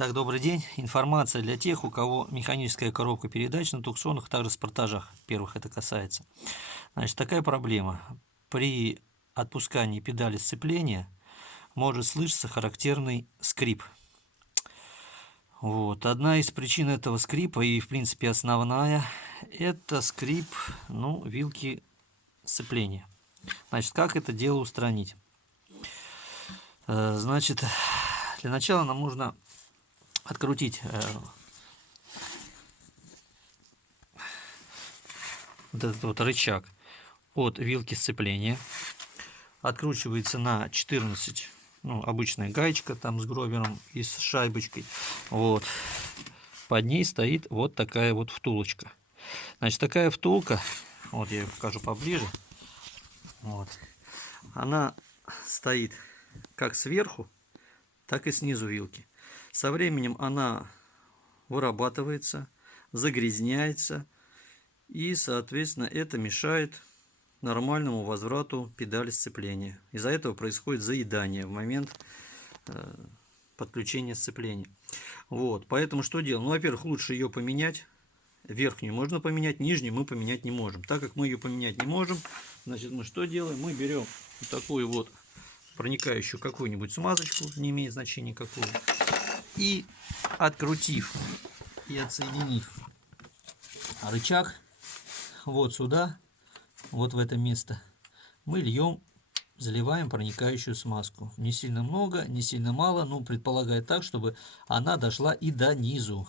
Так, добрый день. Информация для тех, у кого механическая коробка передач на туксонах, также спортажах. Первых это касается. Значит, такая проблема. При отпускании педали сцепления может слышаться характерный скрип. Вот. Одна из причин этого скрипа, и в принципе основная, это скрип, вилки сцепления. Значит, как это дело устранить? Значит, для начала нам нужно открутить вот этот вот рычаг от вилки сцепления. Откручивается на 14, обычная гаечка там с гробером и с шайбочкой. Вот. Под ней стоит вот такая вот втулочка. Значит, такая втулка, вот я ее покажу поближе. Вот. Она стоит как сверху, так и снизу вилки. Со временем она вырабатывается, загрязняется, и, соответственно, это мешает нормальному возврату педали сцепления. Из-за этого происходит заедание в момент подключения сцепления. Вот, поэтому что делаем? Во-первых, лучше ее поменять. Верхнюю можно поменять, нижнюю мы поменять не можем. Так как мы ее поменять не можем, значит, мы что делаем? Мы берем вот такую вот проникающую какую-нибудь смазочку, не имеет значения какую, и открутив и отсоединив рычаг вот сюда, вот в это место, мы льем, заливаем проникающую смазку. Не сильно много, не сильно мало, предполагает так, чтобы она дошла и до низу.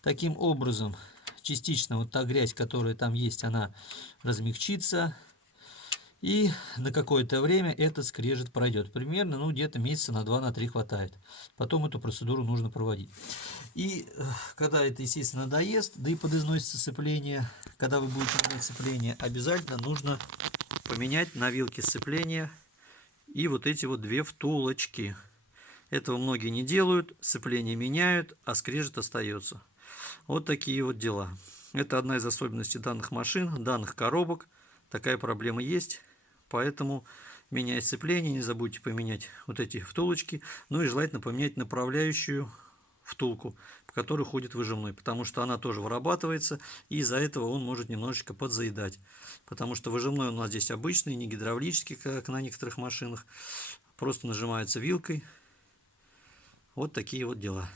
Таким образом, частично вот та грязь, которая там есть, она размягчится, и на какое-то время этот скрежет пройдет. Примерно, где-то месяца на 2-3 хватает. Потом эту процедуру нужно проводить. И когда это, естественно, надоест, да и подизносится сцепление, когда вы будете менять сцепление, обязательно нужно поменять на вилке сцепления и вот эти вот две втулочки. Этого многие не делают, сцепление меняют, а скрежет остается. Вот такие вот дела. Это одна из особенностей данных машин, данных коробок. Такая проблема есть, поэтому меняя сцепление, не забудьте поменять вот эти втулочки, и желательно поменять направляющую втулку, по которой ходит выжимной, потому что она тоже вырабатывается, и из-за этого он может немножечко подзаедать. Потому что выжимной у нас здесь обычный, не гидравлический, как на некоторых машинах. Просто нажимается вилкой. Вот такие вот дела.